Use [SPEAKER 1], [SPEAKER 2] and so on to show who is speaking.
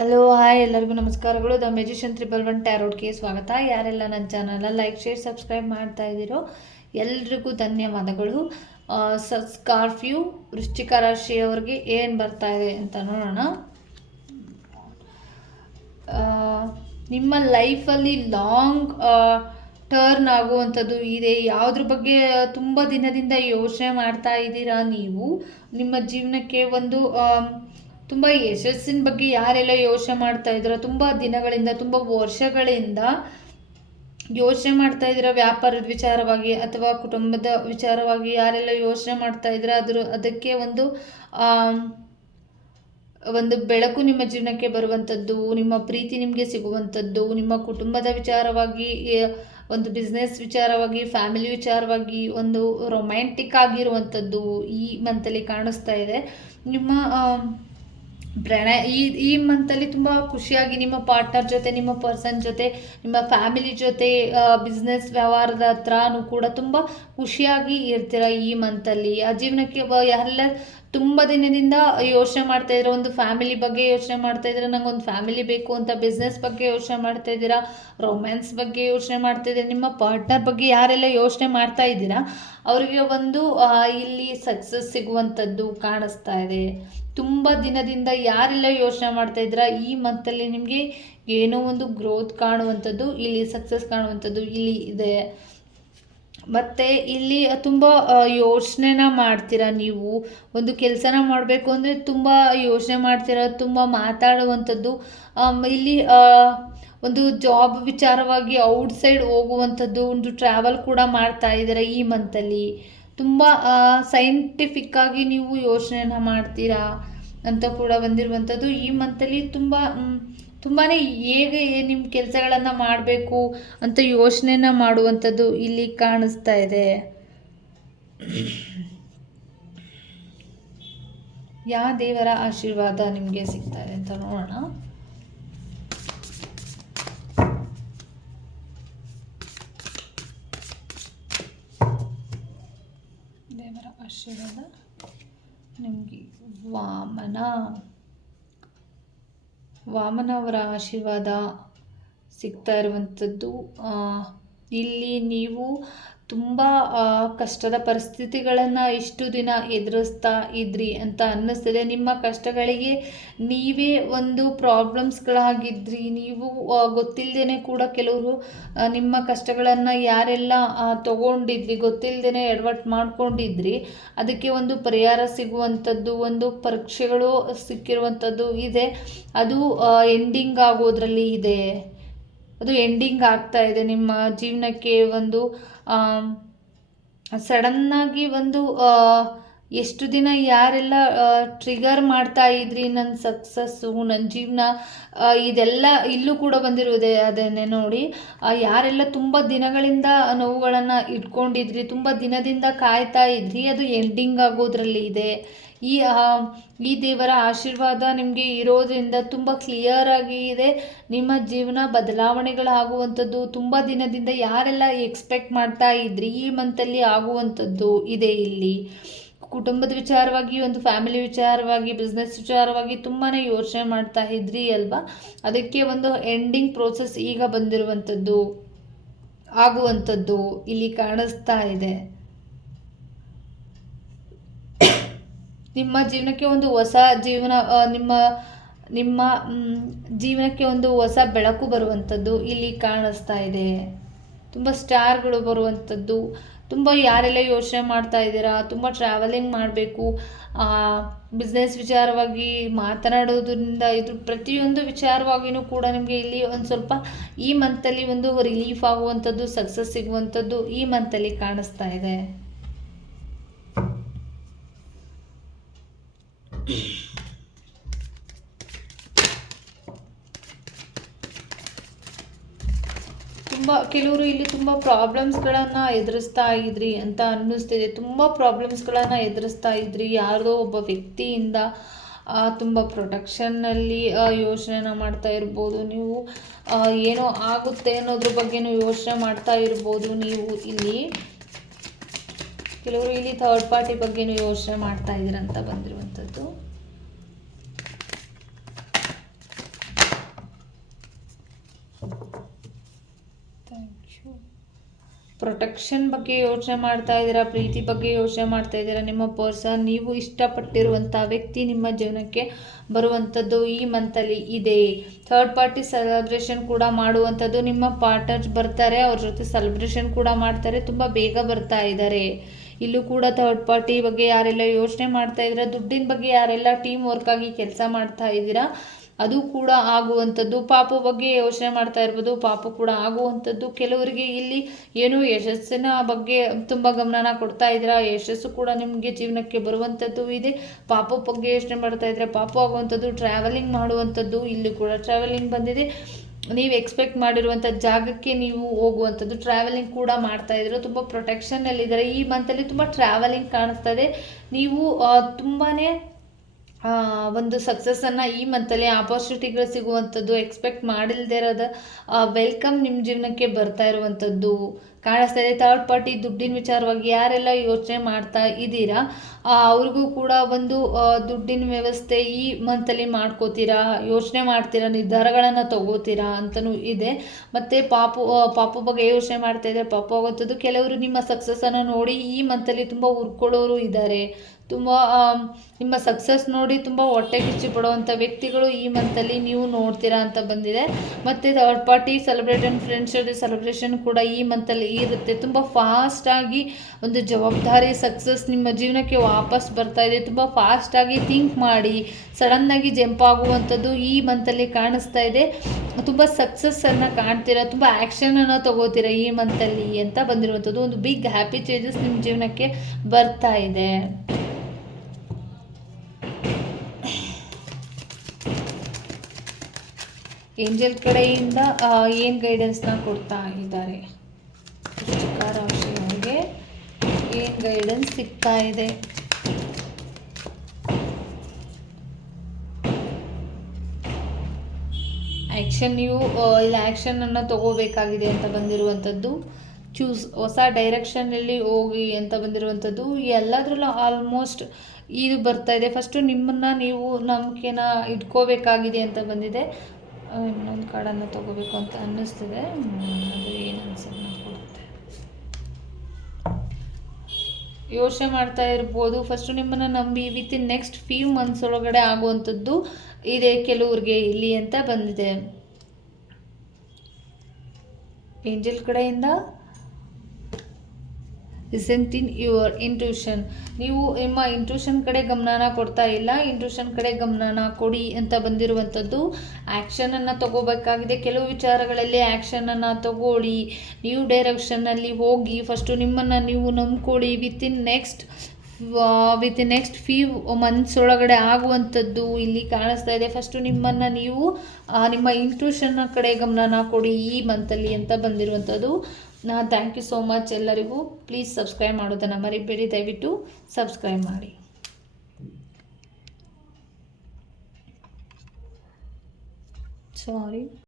[SPEAKER 1] Hello hi ಎಲ್ಲರಿಗೂ ನಮಸ್ಕಾರಗಳು. The magician triple one ಟ್ಯಾರೋಡ್ಗೆ ಸ್ವಾಗತ. ಯಾರೆಲ್ಲ ನನ್ನ ಚಾನಲ್ನ ಲೈಕ್ ಶೇರ್ ಸಬ್ಸ್ಕ್ರೈಬ್ ಮಾಡ್ತಾ ಇದ್ದೀರೋ, ಎಲ್ರಿಗೂ ಧನ್ಯವಾದಗಳು. ಸ ಸ್ಕಾರ್ಫ್ಯೂ ವೃಶ್ಚಿಕ ರಾಶಿಯವರಿಗೆ ಏನು ಬರ್ತಾ ಇದೆ ಅಂತ ನೋಡೋಣ. ನಿಮ್ಮ ಲೈಫಲ್ಲಿ ಲಾಂಗ್ ಟರ್ನ್ ಆಗುವಂಥದ್ದು ಇದೆ. ಯಾವುದ್ರ ಬಗ್ಗೆ ತುಂಬ ದಿನದಿಂದ ಯೋಚನೆ ಮಾಡ್ತಾ ಇದ್ದೀರಾ ನೀವು? ನಿಮ್ಮ ಜೀವನಕ್ಕೆ ಒಂದು ತುಂಬ ಯಶಸ್ಸಿನ ಬಗ್ಗೆ ಯಾರೆಲ್ಲ ಯೋಚನೆ ಮಾಡ್ತಾ ಇದ್ದೀರಾ ತುಂಬ ದಿನಗಳಿಂದ, ತುಂಬ ವರ್ಷಗಳಿಂದ ಯೋಚನೆ ಮಾಡ್ತಾ ಇದ್ದೀರಾ ವ್ಯಾಪಾರದ ವಿಚಾರವಾಗಿ ಅಥವಾ ಕುಟುಂಬದ ವಿಚಾರವಾಗಿ ಯಾರೆಲ್ಲ ಯೋಚನೆ ಮಾಡ್ತಾ ಇದ್ದೀರಾ ಅದ್ರ, ಅದಕ್ಕೆ ಒಂದು ಒಂದು ಬೆಳಕು ನಿಮ್ಮ ಜೀವನಕ್ಕೆ ಬರುವಂಥದ್ದು, ನಿಮ್ಮ ಪ್ರೀತಿ ನಿಮಗೆ ಸಿಗುವಂಥದ್ದು, ನಿಮ್ಮ ಕುಟುಂಬದ ವಿಚಾರವಾಗಿ ಒಂದು ಬಿಸ್ನೆಸ್ ವಿಚಾರವಾಗಿ ಫ್ಯಾಮಿಲಿ ವಿಚಾರವಾಗಿ ಒಂದು ರೊಮ್ಯಾಂಟಿಕ್ ಆಗಿರುವಂಥದ್ದು ಈ ಮಂತಲ್ಲಿ ಕಾಣಿಸ್ತಾ ಇದೆ. ನಿಮ್ಮ ಪ್ರಣಯ, ಈ ಈ ಮಂತಲ್ಲಿ ತುಂಬ ಖುಷಿಯಾಗಿ ನಿಮ್ಮ ಪಾರ್ಟ್ನರ್ ಜೊತೆ, ನಿಮ್ಮ ಪರ್ಸನ್ ಜೊತೆ, ನಿಮ್ಮ ಫ್ಯಾಮಿಲಿ ಜೊತೆ ಬಿಸ್ನೆಸ್ ವ್ಯವಹಾರದ ಹತ್ರನೂ ಕೂಡ ತುಂಬ ಖುಷಿಯಾಗಿ ಇರ್ತೀರ ಈ ಮಂತಲ್ಲಿ ಆ ಜೀವನಕ್ಕೆ ಯಾರೆಲ್ಲ ತುಂಬ ದಿನದಿಂದ ಯೋಚನೆ ಮಾಡ್ತಾ ಇದ್ದೀರಾ ಒಂದು ಫ್ಯಾಮಿಲಿ ಬಗ್ಗೆ ಯೋಚನೆ ಮಾಡ್ತಾ ಇದ್ದೀರಾ ನಂಗೆ ಒಂದು ಫ್ಯಾಮಿಲಿ ಬೇಕು ಅಂತ ಬಿಸ್ನೆಸ್ ಬಗ್ಗೆ ಯೋಚನೆ ಮಾಡ್ತಾ ಇದ್ದೀರಾ? ರೊಮ್ಯಾನ್ಸ್ ಬಗ್ಗೆ ಯೋಚನೆ ಮಾಡ್ತಾ ಇದ್ದೀರಾ? ನಿಮ್ಮ ಪಾರ್ಟ್ನರ್ ಬಗ್ಗೆ ಯಾರೆಲ್ಲ ಯೋಚನೆ ಮಾಡ್ತಾ ಇದ್ದೀರಾ? ಅವರಿಗೆ ಒಂದು ಇಲ್ಲಿ ಸಕ್ಸಸ್ ಸಿಗುವಂಥದ್ದು ಕಾಣಿಸ್ತಾ ಇದೆ. ತುಂಬ ದಿನದಿಂದ ಯಾರೆಲ್ಲ ಯೋಚನೆ ಮಾಡ್ತಾ ಇದ್ದೀರಾ? ಈ ಮಂತಲ್ಲಿ ನಿಮಗೆ ಏನೋ ಒಂದು ಗ್ರೋತ್ ಕಾಣುವಂಥದ್ದು, ಇಲ್ಲಿ ಸಕ್ಸಸ್ ಕಾಣುವಂಥದ್ದು ಇಲ್ಲಿ ಇದೆ. ಮತ್ತು ಇಲ್ಲಿ ತುಂಬ ಯೋಚನೆನ ಮಾಡ್ತೀರಾ ನೀವು? ಒಂದು ಕೆಲಸನ ಮಾಡಬೇಕು ಅಂದರೆ ತುಂಬ ಯೋಚನೆ ಮಾಡ್ತೀರಾ? ತುಂಬ ಮಾತಾಡುವಂಥದ್ದು ಇಲ್ಲಿ ಒಂದು ಜಾಬ್ ವಿಚಾರವಾಗಿ ಔಟ್ ಸೈಡ್ ಹೋಗುವಂಥದ್ದು ಒಂದು ಟ್ರಾವೆಲ್ ಕೂಡ ಮಾಡ್ತಾ ಇದ್ದೀರಾ ಈ ಮಂತಲ್ಲಿ? ತುಂಬ ಸೈಂಟಿಫಿಕ್ ಆಗಿ ನೀವು ಯೋಚನೆನ ಮಾಡ್ತೀರಾ ಅಂತ ಕೂಡ ಬಂದಿರುವಂಥದ್ದು ಈ ಮಂತಲ್ಲಿ ತುಂಬ ತುಂಬಾ ಹೇಗೆ ನಿಮ್ಮ ಕೆಲಸಗಳನ್ನು ಮಾಡಬೇಕು ಅಂತ ಯೋಚನೆನ ಮಾಡುವಂಥದ್ದು ಇಲ್ಲಿ ಕಾಣಿಸ್ತಾ ಇದೆ. ಯಾ ದೇವರ ಆಶೀರ್ವಾದ ನಿಮಗೆ ಸಿಗ್ತಾ ಇದೆ ಅಂತ ನೋಡೋಣ. ದೇವರ ಆಶೀರ್ವಾದ ನಿಮಗೆ ವಾಮನ. ವಾಮನ ಅವರ ಆಶೀರ್ವಾದ ಸಿಗ್ತಾ ಇರುವಂಥದ್ದು. ಇಲ್ಲಿ ನೀವು ತುಂಬ ಕಷ್ಟದ ಪರಿಸ್ಥಿತಿಗಳನ್ನು ಇಷ್ಟು ದಿನ ಎದುರಿಸ್ತಾ ಇದ್ರಿ ಅಂತ ಅನ್ನಿಸ್ತದೆ. ನಿಮ್ಮ ಕಷ್ಟಗಳಿಗೆ ನೀವೇ ಒಂದು ಪ್ರಾಬ್ಲಮ್ಸ್ಗಳಾಗಿದ್ರಿ. ನೀವು ಗೊತ್ತಿಲ್ಲದೇ ಕೂಡ ಕೆಲವರು ನಿಮ್ಮ ಕಷ್ಟಗಳನ್ನು ಯಾರೆಲ್ಲ ತಗೊಂಡಿದ್ವಿ ಗೊತ್ತಿಲ್ಲದೇ ಎಡವಟ್ಟು ಮಾಡ್ಕೊಂಡಿದ್ರಿ, ಅದಕ್ಕೆ ಒಂದು ಪರಿಹಾರ ಸಿಗುವಂಥದ್ದು ಒಂದು ಪರೀಕ್ಷೆಗಳು ಸಿಕ್ಕಿರುವಂಥದ್ದು ಇದೆ. ಅದು ಎಂಡಿಂಗ್ ಆಗೋದ್ರಲ್ಲಿ ಇದೆ. ಅದು ಎಂಡಿಂಗ್ ಆಗ್ತಾ ಇದೆ ನಿಮ್ಮ ಜೀವನಕ್ಕೆ ಒಂದು ಸಡನ್ನಾಗಿ ಒಂದು ಎಷ್ಟು ದಿನ ಯಾರೆಲ್ಲ ಟ್ರಿಗರ್ ಮಾಡ್ತಾ ಇದ್ರಿ ನನ್ನ ಸಕ್ಸಸ್ಸು ನನ್ನ ಜೀವನ ಇದೆಲ್ಲ ಇಲ್ಲೂ ಕೂಡ ಬಂದಿರುವುದೇ ಅದನ್ನೇ ನೋಡಿ. ಯಾರೆಲ್ಲ ತುಂಬ ದಿನಗಳಿಂದ ನೋವುಗಳನ್ನು ಇಟ್ಕೊಂಡಿದ್ರಿ, ತುಂಬ ದಿನದಿಂದ ಕಾಯ್ತಾ ಇದ್ರಿ, ಅದು ಎಂಡಿಂಗ್ ಆಗೋದ್ರಲ್ಲಿ ಇದೆ. ಈ ಈ ದೇವರ ಆಶೀರ್ವಾದ ನಿಮಗೆ ಇರೋದರಿಂದ ತುಂಬ ಕ್ಲಿಯರ್ ಆಗಿ ಇದೆ. ನಿಮ್ಮ ಜೀವನ ಬದಲಾವಣೆಗಳಾಗುವಂಥದ್ದು, ತುಂಬ ದಿನದಿಂದ ಯಾರೆಲ್ಲ ಎಕ್ಸ್ಪೆಕ್ಟ್ ಮಾಡ್ತಾ ಇದ್ರಿ, ಈ ಮಂತಲ್ಲಿ ಆಗುವಂಥದ್ದು ಇದೆ ಇಲ್ಲಿ. ಕುಟುಂಬದ ವಿಚಾರವಾಗಿ, ಒಂದು ಫ್ಯಾಮಿಲಿ ವಿಚಾರವಾಗಿ ಬಿಸ್ನೆಸ್ ವಿಚಾರವಾಗಿ ತುಂಬಾ ಯೋಚನೆ ಮಾಡ್ತಾ ಇದ್ರಿ ಅಲ್ವಾ? ಅದಕ್ಕೆ ಒಂದು ಎಂಡಿಂಗ್ ಪ್ರೋಸೆಸ್ ಈಗ ಬಂದಿರುವಂಥದ್ದು, ಆಗುವಂಥದ್ದು ಇಲ್ಲಿ ಕಾಣಿಸ್ತಾ ಇದೆ. ನಿಮ್ಮ ಜೀವನಕ್ಕೆ ಒಂದು ಹೊಸ ಜೀವನ ನಿಮ್ಮ ನಿಮ್ಮ ಜೀವನಕ್ಕೆ ಒಂದು ಹೊಸ ಬೆಳಕು ಬರುವಂಥದ್ದು ಇಲ್ಲಿ ಕಾಣಿಸ್ತಾ ಇದೆ. ತುಂಬ ಸ್ಟಾರ್ಗಳು ಬರುವಂಥದ್ದು. ತುಂಬ ಯಾರೆಲ್ಲ ಯೋಚನೆ ಮಾಡ್ತಾ ಇದ್ದೀರಾ? ತುಂಬ ಟ್ರಾವೆಲಿಂಗ್ ಮಾಡಬೇಕು. ಬಿಸ್ನೆಸ್ ವಿಚಾರವಾಗಿ ಮಾತನಾಡೋದ್ರಿಂದ ಇದು ಪ್ರತಿಯೊಂದು ವಿಚಾರವಾಗಿಯೂ ಕೂಡ ನಿಮಗೆ ಇಲ್ಲಿ ಒಂದು ಸ್ವಲ್ಪ ಈ ಮಂತಲ್ಲಿ ಒಂದು ರಿಲೀಫ್ ಆಗುವಂಥದ್ದು ಸಕ್ಸಸ್ ಸಿಗುವಂಥದ್ದು ಈ ಮಂತಲ್ಲಿ ಕಾಣಿಸ್ತಾ ಇದೆ. ತುಂಬ ಕೆಲವರು ಇಲ್ಲಿ ತುಂಬ ಪ್ರಾಬ್ಲಮ್ಸ್ಗಳನ್ನು ಎದುರಿಸ್ತಾ ಇದ್ರಿ ಅಂತ ಅನ್ನಿಸ್ತಿದೆ. ತುಂಬ ಪ್ರಾಬ್ಲಮ್ಸ್ಗಳನ್ನು ಎದುರಿಸ್ತಾ ಇದ್ರಿ. ಯಾರದೋ ಒಬ್ಬ ವ್ಯಕ್ತಿಯಿಂದ ತುಂಬ ಪ್ರೊಟೆಕ್ಷನ್ನಲ್ಲಿ ಯೋಚನೆನ ಮಾಡ್ತಾ ಇರ್ಬೋದು. ನೀವು ಏನೋ ಆಗುತ್ತೆ ಅನ್ನೋದ್ರ ಬಗ್ಗೆನೂ ಯೋಚನೆ ಮಾಡ್ತಾ ಇರ್ಬೋದು. ನೀವು ಇಲ್ಲಿ, ಕೆಲವರು ಇಲ್ಲಿ ಥರ್ಡ್ ಪಾರ್ಟಿ ಬಗ್ಗೆನೂ ಯೋಚನೆ ಮಾಡ್ತಾ ಇದ್ದೀರಂತ ಬಂದಿರುವಂಥದ್ದು. ಪ್ರೊಟೆಕ್ಷನ್ ಬಗ್ಗೆ ಯೋಚನೆ ಮಾಡ್ತಾ ಇದ್ದೀರಾ? ಪ್ರೀತಿ ಬಗ್ಗೆ ಯೋಚನೆ ಮಾಡ್ತಾ ಇದ್ದೀರಾ? ನಿಮ್ಮ ಪರ್ಸನ್ ನೀವು ಇಷ್ಟಪಟ್ಟಿರುವಂಥ ವ್ಯಕ್ತಿ ನಿಮ್ಮ ಜೀವನಕ್ಕೆ ಬರುವಂಥದ್ದು ಈ ಮಂತಲ್ಲಿ ಇದೆ. ಥರ್ಡ್ ಪಾರ್ಟಿ ಸೆಲೆಬ್ರೇಷನ್ ಕೂಡ ಮಾಡುವಂಥದ್ದು ನಿಮ್ಮ ಪಾರ್ಟ್ನರ್ಸ್ ಬರ್ತಾರೆ. ಅವ್ರ ಜೊತೆ ಸೆಲೆಬ್ರೇಷನ್ ಕೂಡ ಮಾಡ್ತಾರೆ. ತುಂಬ ಬೇಗ ಬರ್ತಾ ಇದ್ದಾರೆ. ಇಲ್ಲೂ ಕೂಡ ಥರ್ಡ್ ಪಾರ್ಟಿ ಬಗ್ಗೆ ಯಾರೆಲ್ಲ ಯೋಚನೆ ಮಾಡ್ತಾ ಇದ್ದೀರಾ? ದುಡ್ಡಿನ ಬಗ್ಗೆ ಯಾರೆಲ್ಲ ಟೀಮ್ ವರ್ಕ್ ಆಗಿ ಕೆಲಸ ಮಾಡ್ತಾ ಇದ್ದೀರಾ? ಅದು ಕೂಡ ಆಗುವಂಥದ್ದು. ಪಾಪ ಬಗ್ಗೆ ಯೋಚನೆ ಮಾಡ್ತಾ ಇರ್ಬೋದು. ಪಾಪ ಕೂಡ ಆಗುವಂಥದ್ದು. ಕೆಲವರಿಗೆ ಇಲ್ಲಿ ಏನು ಯಶಸ್ಸಿನ ಬಗ್ಗೆ ತುಂಬ ಗಮನನ ಕೊಡ್ತಾ ಇದ್ದೀರಾ? ಯಶಸ್ಸು ಕೂಡ ನಿಮಗೆ ಜೀವನಕ್ಕೆ ಬರುವಂಥದ್ದು ಇದೆ. ಪಾಪ ಬಗ್ಗೆ ಯೋಚನೆ ಮಾಡ್ತಾ ಇದ್ರೆ ಪಾಪ ಆಗುವಂಥದ್ದು ಟ್ರಾವೆಲಿಂಗ್ ಮಾಡುವಂಥದ್ದು ಇಲ್ಲಿ ಕೂಡ ಟ್ರಾವೆಲಿಂಗ್ ಬಂದಿದೆ. ನೀವು ಎಕ್ಸ್ಪೆಕ್ಟ್ ಮಾಡಿರುವಂಥ ಜಾಗಕ್ಕೆ ನೀವು ಹೋಗುವಂಥದ್ದು. ಟ್ರಾವೆಲಿಂಗ್ ಕೂಡ ಮಾಡ್ತಾ ಇದ್ರು. ತುಂಬ ಪ್ರೊಟೆಕ್ಷನಲ್ಲಿದ್ದಾರೆ ಈ ಮಂತಲ್ಲಿ ತುಂಬ ಟ್ರಾವೆಲಿಂಗ್ ಕಾಣಿಸ್ತಾ ನೀವು ತುಂಬಾ ಒಂದು ಸಕ್ಸಸ್ಸನ್ನು ಈ ಮಂತಲ್ಲಿ ಆಪರ್ಚುನಿಟಿಗಳು ಸಿಗುವಂಥದ್ದು ಎಕ್ಸ್ಪೆಕ್ಟ್ ಮಾಡಿಲ್ಲದೆ ಇರೋದು ವೆಲ್ಕಮ್ ನಿಮ್ಮ ಜೀವನಕ್ಕೆ ಬರ್ತಾ ಇರುವಂಥದ್ದು. ಕಾಣಿಸ್ತಾ ಇದೆ ಥರ್ಡ್ ಪಾರ್ಟಿ ದುಡ್ಡಿನ ವಿಚಾರವಾಗಿ ಯಾರೆಲ್ಲ ಯೋಚನೆ ಮಾಡ್ತಾ ಇದ್ದೀರಾ ಅವ್ರಿಗೂ ಕೂಡ ಒಂದು ದುಡ್ಡಿನ ವ್ಯವಸ್ಥೆ ಈ ಮಂತಲ್ಲಿ ಮಾಡ್ಕೋತೀರಾ, ಯೋಚನೆ ಮಾಡ್ತೀರಾ, ನಿರ್ಧಾರಗಳನ್ನು ತಗೋತೀರಾ ಅಂತಲೂ ಇದೆ. ಮತ್ತು ಪಾಪು ಪಾಪು ಬಗ್ಗೆ ಯೋಚನೆ ಮಾಡ್ತಾ ಇದ್ದಾರೆ ಪಾಪು ಆಗುವಂಥದ್ದು. ಕೆಲವರು ನಿಮ್ಮ ಸಕ್ಸಸ್ಸನ್ನು ನೋಡಿ ಈ ಮಂತಲ್ಲಿ ತುಂಬ ಉರ್ಕೊಳ್ಳೋರು ಇದ್ದಾರೆ. ತುಂಬ ನಿಮ್ಮ ಸಕ್ಸಸ್ ನೋಡಿ ತುಂಬ ಹೊಟ್ಟೆ ಕಿಚ್ಚು ಪಡುವಂಥ ವ್ಯಕ್ತಿಗಳು ಈ ಮಂತಲ್ಲಿ ನೀವು ನೋಡ್ತೀರಾ ಅಂತ ಬಂದಿದೆ. ಮತ್ತು third party celebrate celebration friends ಜೊತೆ ಸೆಲೆಬ್ರೇಷನ್ ಕೂಡ ಈ ಮಂತಲ್ಲಿ ಇರುತ್ತೆ. ತುಂಬ ಫಾಸ್ಟಾಗಿ ಒಂದು ಜವಾಬ್ದಾರಿ ಸಕ್ಸಸ್ ನಿಮ್ಮ ಜೀವನಕ್ಕೆ ವಾಪಸ್ ಬರ್ತಾ ಇದೆ. ತುಂಬ ಫಾಸ್ಟಾಗಿ ಥಿಂಕ್ ಮಾಡಿ ಸಡನ್ನಾಗಿ ಜಂಪ್ ಆಗುವಂಥದ್ದು ಈ ಮಂತಲ್ಲಿ ಕಾಣಿಸ್ತಾ ಇದೆ. ತುಂಬ ಸಕ್ಸಸ್ಸನ್ನು ಕಾಣ್ತೀರಾ, ತುಂಬ ಆ್ಯಕ್ಷನನ್ನು ತಗೋತೀರಾ ಈ ಮಂತಲ್ಲಿ ಅಂತ ಬಂದಿರುವಂಥದ್ದು. ಒಂದು ಬಿಗ್ ಹ್ಯಾಪಿ ಚೇಂಜಸ್ ನಿಮ್ಮ ಜೀವನಕ್ಕೆ ಬರ್ತಾ ಇದೆ. ಏಂಜಲ್ ಕಡೆಯಿಂದ ಏನು ಗೈಡೆನ್ಸ್ನ ಕೊಡ್ತಾ ಇದ್ದಾರೆ? ರಾಶಿಯವರಿಗೆ ಏನು ಗೈಡೆನ್ಸ್ ಸಿಗ್ತಾ ಇದೆ? ಆ್ಯಕ್ಷನ್ ನೀವು ಇಲ್ಲ ಆ್ಯಕ್ಷನನ್ನು ತಗೋಬೇಕಾಗಿದೆ ಅಂತ ಬಂದಿರುವಂಥದ್ದು. ಚೂಸ್ ಹೊಸ ಡೈರೆಕ್ಷನಲ್ಲಿ ಹೋಗಿ ಅಂತ ಬಂದಿರುವಂಥದ್ದು. ಎಲ್ಲದರಲ್ಲೂ ಆಲ್ಮೋಸ್ಟ್ ಇದು ಬರ್ತಾ ಇದೆ. ಫಸ್ಟು ನಿಮ್ಮನ್ನು ನೀವು ನಂಬಿಕೆನ ಇಟ್ಕೋಬೇಕಾಗಿದೆ ಅಂತ ಬಂದಿದೆ. ಇನ್ನೊಂದು ಕಾರ್ಡನ್ನು ತಗೋಬೇಕು ಅಂತ ಅನ್ನಿಸ್ತಿದೆ. ಅದು ಏನು ಅನ್ಸೋದು ಕೊಡುತ್ತೆ ಯೋಚನೆ ಮಾಡ್ತಾ ಇರ್ಬೋದು. ಫಸ್ಟು ನಿಮ್ಮನ್ನು ನಂಬಿ within next few months ಒಳಗಡೆ ಆಗುವಂಥದ್ದು ಇದೆ ಕೆಲವ್ರಿಗೆ ಇಲ್ಲಿ ಅಂತ ಬಂದಿದೆ. ಏಂಜಲ್ ಕಡೆಯಿಂದ ಲಿಸೆಂಟ್ ಇನ್ ಯುವರ್ ಇಂಟ್ಯೂಷನ್ ನೀವು ನಿಮ್ಮ ಇಂಟ್ಯೂಷನ್ ಕಡೆ ಗಮನನ ಕೊಡ್ತಾ ಇಲ್ಲ ಇಂಟ್ಯೂಷನ್ ಕಡೆ ಗಮನನ ಕೊಡಿ ಅಂತ ಬಂದಿರುವಂಥದ್ದು ಆ್ಯಕ್ಷನನ್ನು ತಗೋಬೇಕಾಗಿದೆ. ಕೆಲವು ವಿಚಾರಗಳಲ್ಲಿ ಆ್ಯಕ್ಷನನ್ನು ತಗೊಳ್ಳಿ. ನ್ಯೂ ಡೈರೆಕ್ಷನ್ನಲ್ಲಿ ಹೋಗಿ ಫಸ್ಟು ನಿಮ್ಮನ್ನು ನೀವು ನಂಬ್ಕೊಳ್ಳಿ. Within next with next few months ಒಳಗಡೆ ಆಗುವಂಥದ್ದು ಇಲ್ಲಿ ಕಾಣಿಸ್ತಾ ಇದೆ. ಫಸ್ಟು ನಿಮ್ಮನ್ನು ನೀವು ನಿಮ್ಮ ಇಂಟ್ಯೂಷನ್ನ ಕಡೆ ಗಮನನ ಕೊಡಿ ಈ ಮಂತಲ್ಲಿ ಅಂತ ಬಂದಿರುವಂಥದ್ದು. ಥ್ಯಾಂಕ್ ಯು ಸೋ ಮಚ್ ಎಲ್ಲರಿಗೂ. ಪ್ಲೀಸ್ ಸಬ್ಸ್ಕ್ರೈಬ್ ಮಾಡೋದನ್ನು ಮರಿಬೇಡಿ. ದಯವಿಟ್ಟು ಸಬ್ಸ್ಕ್ರೈಬ್ ಮಾಡಿ. ಸಾರಿ